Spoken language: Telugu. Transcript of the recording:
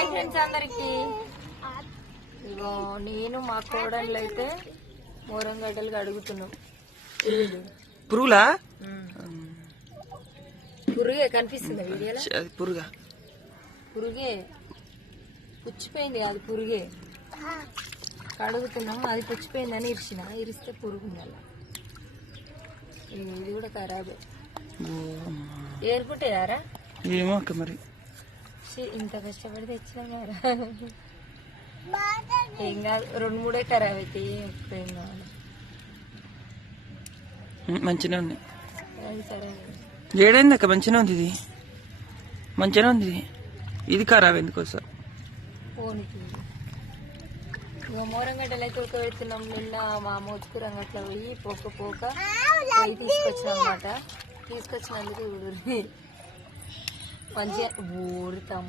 హాయ్ ఫ్రెండ్స్ అందరికి. ఇగో నేను మా కోడళ్ళు అయితే మోరంగడ్డలు అడుగుతున్నాం. పురుగులా? పురుగే కనిపిస్తుంది వీడియోలో. పురుగా? పురుగే పుచ్చిపోయింది, అది పురుగే కడుగుతున్నాం. అది పుచ్చిపోయిందని ఇరిస్తే పురుగు ఉండాలి. ఇది కూడా ఖరాబే. ఏర్పుంటాయారా? ఏమో అక్క మరి. ఇంత కష్టపడి తెచ్చినాం కదా. ఏం కాదు, 2-3 ఖరాబ్ అయితే ఏం కావాలి. మంచిగా ఉంది. అది సరే. ఏడైంది అక్క? మంచిగా ఉంది. ఇది మంచిగా ఉంది. ఇది ఖరాబ్ ఎందుకోసం? పోనీకి ఇక మోరంగడ్డలు అయితే ఉడకబెడుతున్నాం. నిన్న మా మోచుకూర అంగట్లో పోయి పోక తీసుకొచ్చినాం అన్నమాట. తీసుకొచ్చినందుకు మంచిగా ఊరుతాం.